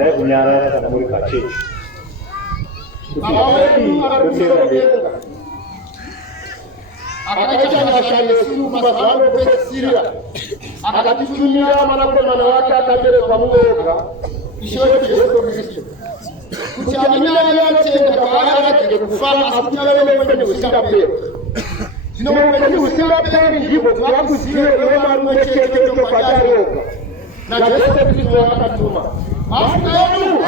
내 분야나 우리 같이. Akaja shale siku maswalo kwa Syria akajifunia manakwenda wake atabere kwa Mungu ishoti Yesu Kristo kuchamina yote ndakaya kufanya asijalewe kwenye usiape sino kwenye usiape ndipo twakuzie Roma rumecheke kwa jaro na Yesu Kristo akatuma amen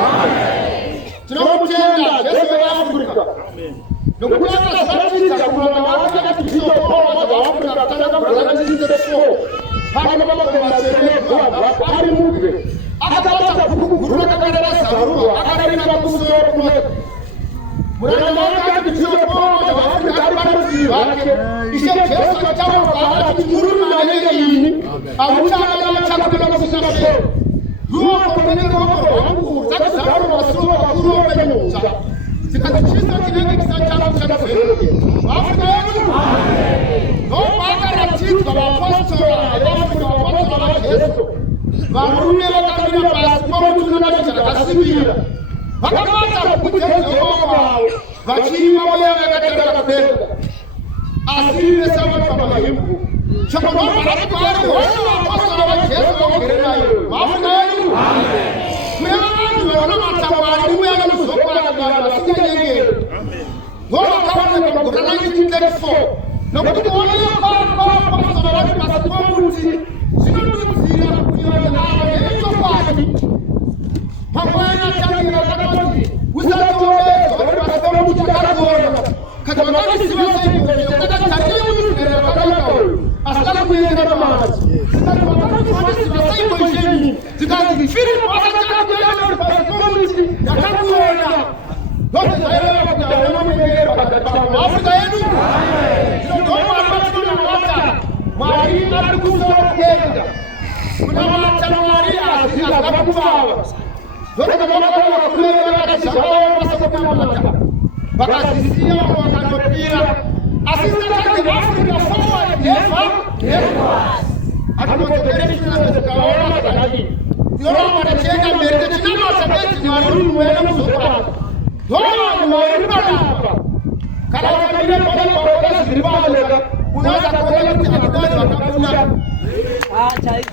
tunamtenda Yesu wa Afrika nokuna sabati za kuna watu katika kwa Afrika tunataka kuanza hizo sio hana mama kwa sema kwa ali mudre akapata kukuru kakara saru akarina kuzo kwa murana maka kitu kwa Afrika kwa wake ishe kesho chao kwa kukuru na nini amucha na chakula kwa kusema ruo kwa nini kwa wangu sasa saru wasuru wakuru kwa nini sikatishisa kinenge kisachana sana Afrika yetu no paka chifu kwa apostoli alafu kwa apostoli wa Yesu warume wakabila pasipoti tunataka kasibira wakamata kujenga wao wachini wale wakataka kupenda asili sawa kama hivyo chakula wale wale apostoli wa Yesu waongerenayo Afrika yetu amen wana matawali wana msoko na asiyenge wao kama ni kwa 1934 na kwa kwa sababu pasipoti sio kuziona na hizo kwani hawana tangira wakati usatoe pasipoti tutakaona kama nani siwezi kueleza tatizo ni asala kuenda na maji sasa kwa siwezi kueleza zikazifiri kwa sababu ya pasipoti yakakuona wote zaelewa kwa mwenyewe Afrika yetu ndio watu tunapata mwalimu alikuwa kujenga kuna matanwaria zinakuwa zote kama kwa kule kwa sababu pasipoti bakasisia wakatopia asisitaki Afrika forward yes atumotokelea tunaweza kaona Yoro wanacheza mbele tunao sabeti maruni mwele msopa. Yoro mwele kala kabila kwa siribale unaweza kuona kitu kidogo wakakuna. Chai.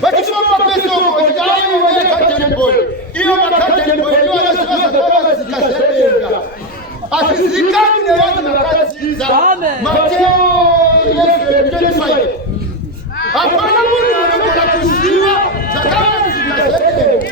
Vai te chamar uma pessoa. iyo makateni kwenye Yesu zatoka zikashebenga asizikani ne watu nakaziza Mateo Yesu 25 hapana mungu anakola kusiwa zakawa zikashebenga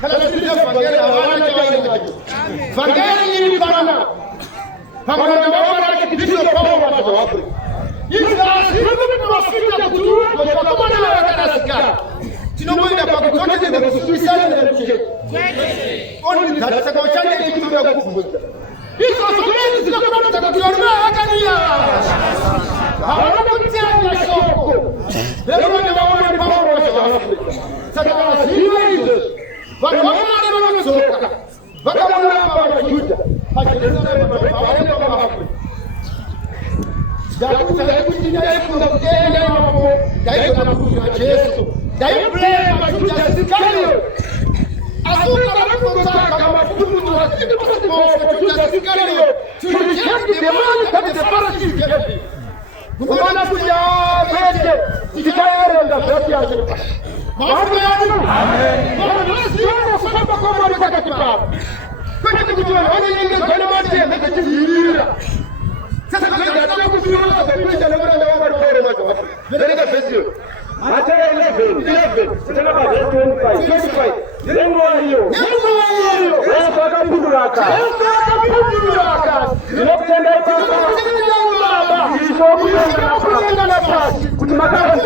Kala pamoja na wale kipindi cha Paulo wa Afrika. Hizi ndio tunafika kutuwa kwa kama na wakati tunakwenda kwa kutoka na kusuisana na mchezo. Oni nataka wachane kitu ya kufunza. Hizo zote zinakuwa tutakatiwa akania. Hawana kutenda soko. Leo ndio wao ni Paulo wa Afrika. Sasa hizo wakaona wanasoka. Wakaona hapa Yuda. Hajaenda kwa Afrika. Daudi alikuja kwa kutenda mambo. Daudi anakuja Yesu. Daudi anakuja Sikario. Asuka anapotaka mafumu wa Sikario. Tulicheki demani katika farasi yetu. Kumana kuja pete. Sikario ndio pete yake. Mambo yangu. Amen. Sio sababu kama alipata kibao. Kwa kujua wale nyingi kwa maana mtakatifu. Sasa tunataka kufikiria kwa pesa na wale wao ndio pesa. Mathayo 11 tunataka 25 lengo hiyo. Wanataka kuduraka. Tunatenda baba. Hizo kuenda na pasi. Kutumaka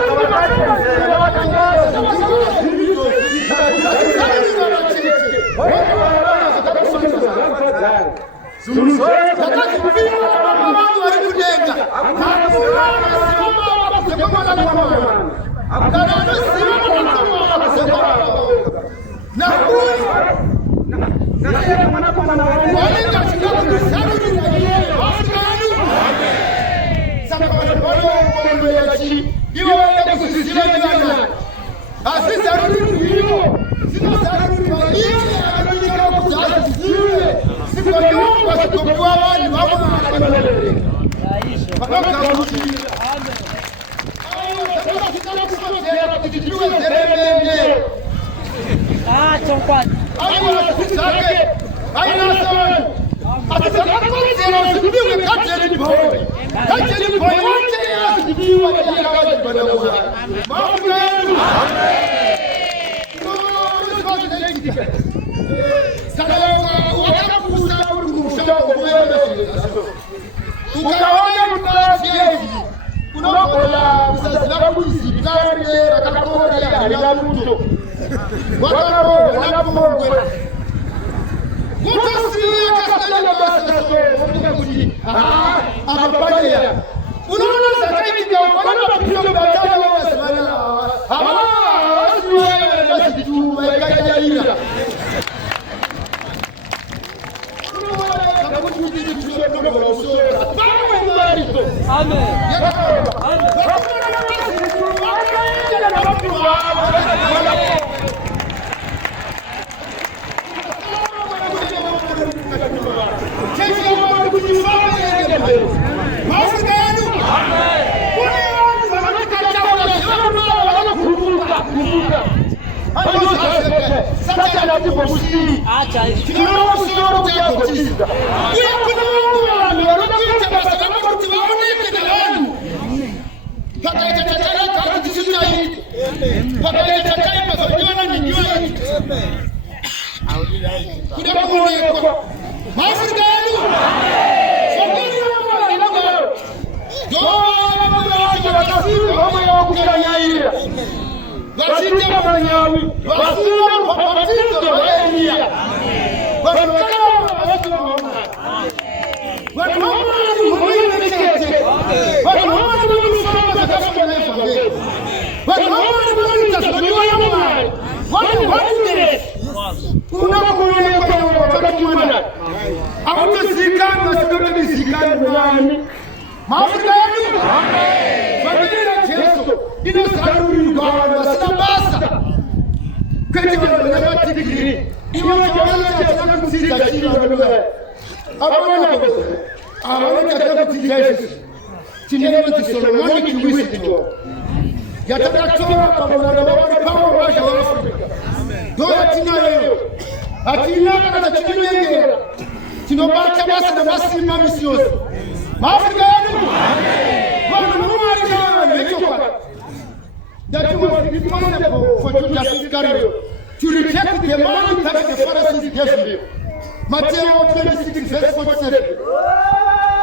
Matthew 26 verse 47.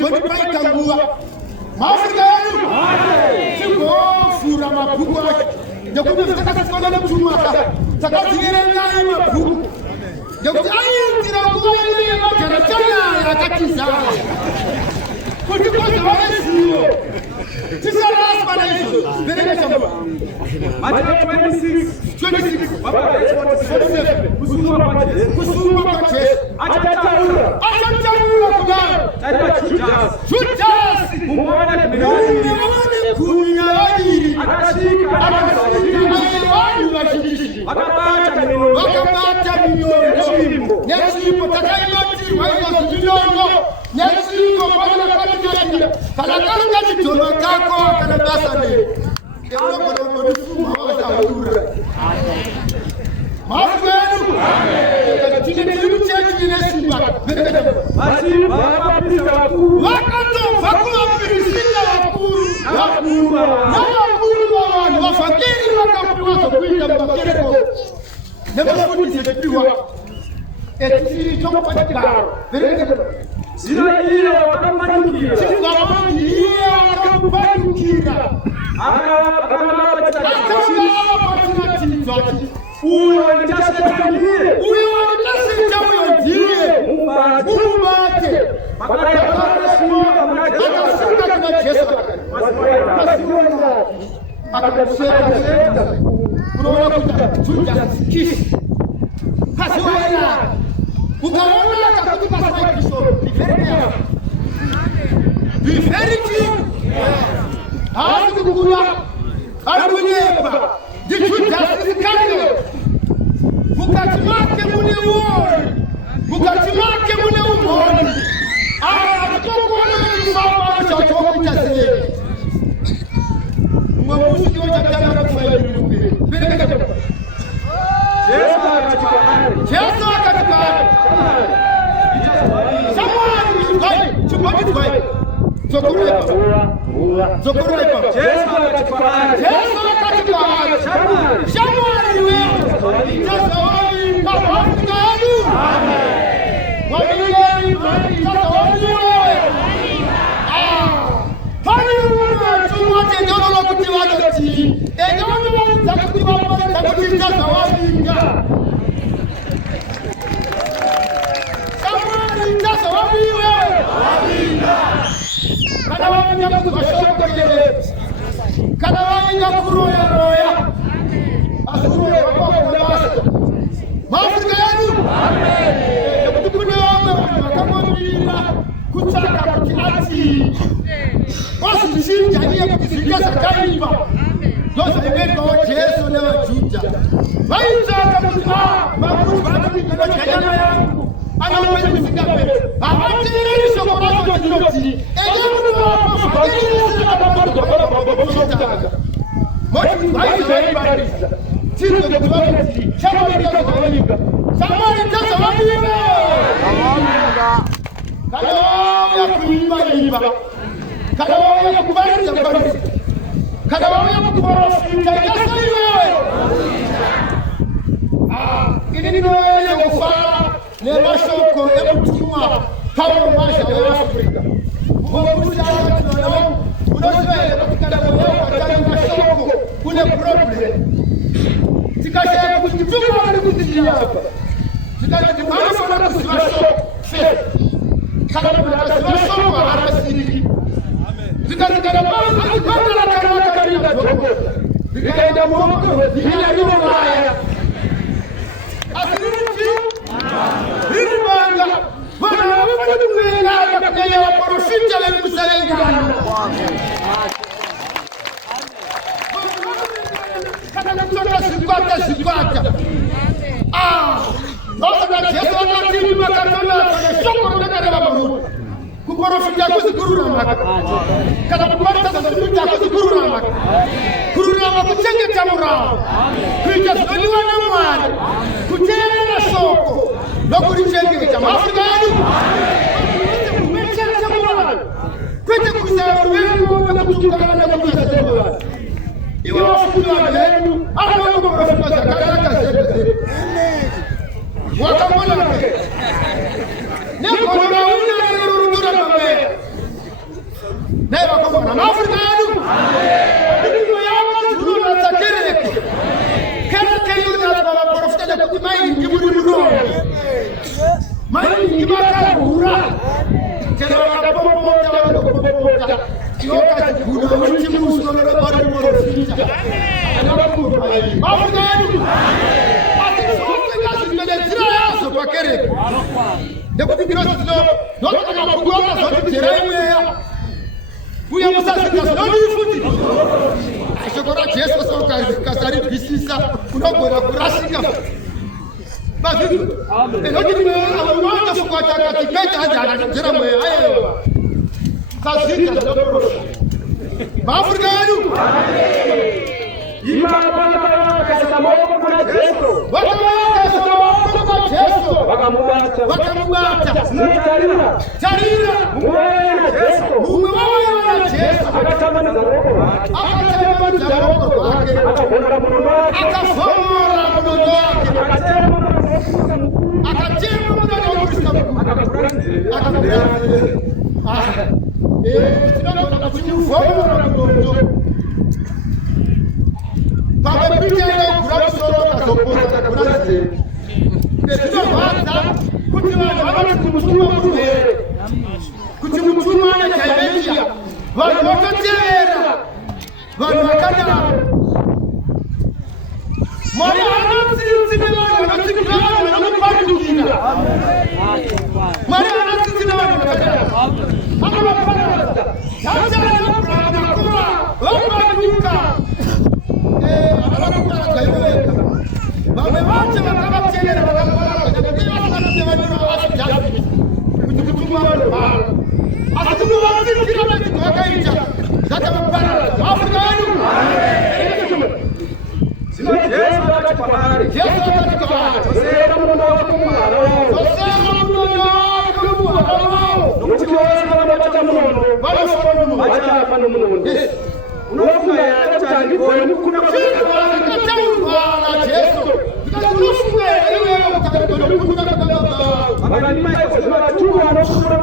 chikoni paikangua Maafrika yenu chiko fura mabuku ake nekuti takasikola kutumaka takadzigerenga mabuku nekuti aitira nguva ine magara chana yakatizana kuti koza vaisiyo tisaraswa naizvo verenga chamba Matthew 26 kusungwa kwa Jesu achataura kudaro Judas kunya vaviri vakabata minondo netsvimbo takaimatirwa izvo zvinondo netsvimbo pavanakatikatira kana karikachidhoma kako kana basa nei eunakonaonifumavasaura mafuenu tine timuchechi nesimba vakatobva kuvapirisita vakuru navakuru vavanhu vavhakeri vakapiwa zvokuita mumakereko nemafundisi epiwa echiri chokupatigaro zino iye vakamadukira uyo ndichaseta uyo ndiye mubate akasunda kuna Jesu akaseta unaona kuti Judas kishi kasiwaira ukaona akakuti pasai Kristo be very clean hasi kukula arunyeba Judas isikanye mukati make mune uori mukati make mune umoni atokona kufamba chachokuita sei mwamusi wachakana kufayirupe bereka Jesu akatikana samani chibodi zokurepa Jesu akatikana samani wewe tasawani kawafikanu wabili tasawani wewe pani chumate ndono kuti wadoti enyono zakuti bapana zakuti tasawani nga samani tasawani wewe kada wanya kukashoko kile kada wanya kuroya asure kwa kulasa Maafrika yenu amen kutukune wangu wakamwambia kutaka kutiati basi shinja kufikia sakaiba ndoza imeka wa Yesu na wajuja waita kama mabudu bado ni kijana yangu anaomba msikape amatiri shokorazo kinoti ejamu wa fakiri sasa Moti waita ibadiza Tino kutuwati Shamari kaza waliga Shamari kaza waliga Kalawa ya kuimba Kalawa ya kubariza Kalawa ya kubarofika Kasa iwe Inino ya kufara Newashoko Emutima Kawa masha Newashofrika Mwakuja ya tunayo Unoswe Katika mwenyewe Katani mashoko Kule problem Tikashaya kujifunga na kujifunga hapa. Tikashaya kujifunga na kujifunga Kama kujifunga kwa harasiki. Tikashaya kujifunga na kujifunga. Tikashaya mwoko, hila lima maya. Asiriti? Hili manga. Wana wafanya mwenga ya kaya waporofita na mkusalenga. Sipata. Sasa Yesu anatini makatona shoko ndani ya mabudu. Kuporofika kuzikurura maka. Kana kupata sasa kuzikurura maka. Kurura maka kuchenge chamura. Kuja soniwa na mwana. Kutena na shoko. Nokurichenge cha Afrika yenu. Kumecha chamura. Kwete kusema wewe na kutukana na kusema. Iwa wafuwa lenu, ana kuporofika zakaka zete. Wakamona. Neko na una yokazi kuna wiki musulomera bari morosinja anabakuru mai mafugani atisoke kazi mbelezira yaso pakere ndekuti birosino nokana mabugona zoti jeremeya kuya musasi kasoni futi ashokora Jesu soka kasari bisisa kunogora kurasika bavivi enokini awanga fukwata katiketa hajana jeremeya ayo kasika zokorosha mafugani imabanga kasamoko kuna Jesu wakamubata tarira mume wawe Jesu akatamani za roho wake akafomora munono wake akatema munono wa Kristo akakuranze tunabona kuchufomora munono baba picha ile kurasoro kazopoza kuranze kuti vanhu vavati kumutuma murwere kuti mutuma anachaimeia vanhu vakatevera vanhu vakadaro mwari anatsitsi nevanhu vanotsigira vanhu vanokupandukira mwari anatsitsi nevanhu vakadaro akavaparadza achaaaakura vapanduka avanakuparadza ivo vega vamwe vacho vakavatevera vakaparadza kuti kutumwa vanhu vavo asi tinovatsigira vachiko vakaita zvakavaparadza maafrikanu Jesu akati kwaari dzosera munono wako mumhara wavo nokuti vose vanobata munono vachafa nomunondo unofunga here kuti handigoni kuda kutaurwa naJesu unofunga here iwewe kuti handigoni kuda vakandima iko zvavatumwa vanokura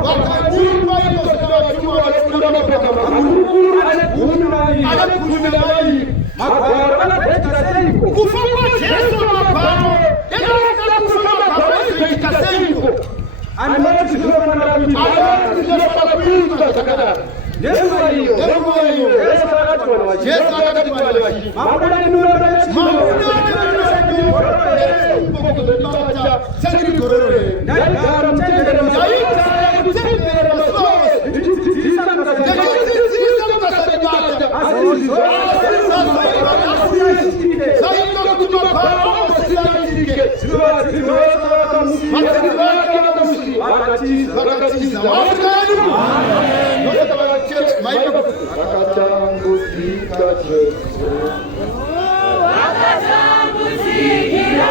mukuru ane gumi naviri magwaro anobhedhira seiko kufamba Jesu magwaro yakaita kufamba magwaro ezoita seiko anoti zvinofanira kuitwa zvakadaro nenguva iyo Jesu akati vanhu vazhinji mabuda nemunondo ndaigara mutembere ndichidzidzisa Wakatambuzika